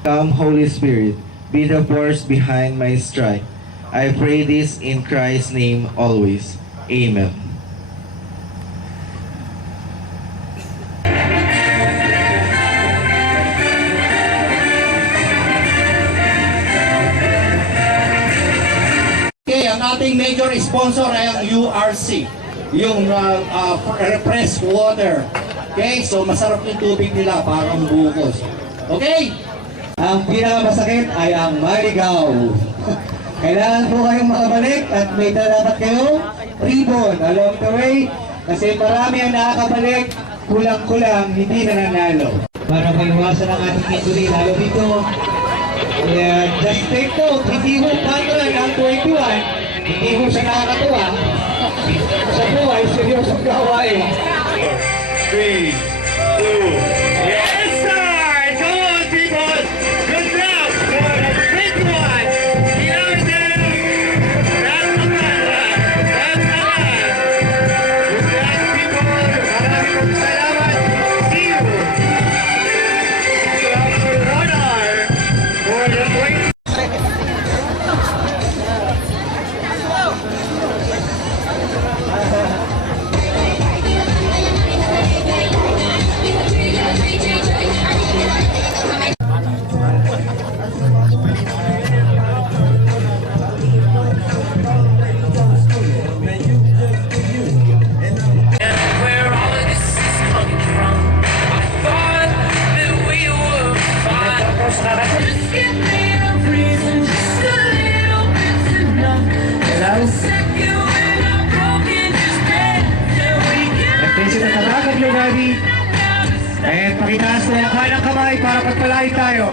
Come, Holy Spirit, be the force behind my stride. I pray this in Christ's name always. Amen. Okay, ang ating major sponsor ay ang URC, yung fresh water. Okay, so masarap yung tubig nila, parang bukos. Okay? Ang pinakamasakit ay ang maligaw. Kailangan po kayong makabalik at may dapat kayong ribbon along the way kasi marami ang nakakabalik, kulang-kulang, hindi nananalo. Para maiwasan ang ating injury, lalo dito, just take note, hindi ho patron ang 21, hindi ho siya nakakatuwa. Sa buhay, seryosong gawain. 3, 2, yes sir! Come on people! Good job! Good one! That's the man! That's the man! Good job people! Maraming pong salamat! See you! You have to honor for the point. Attention na tabakag lugabi. And pakitaas na yung kanang kamay para pagpalain tayo.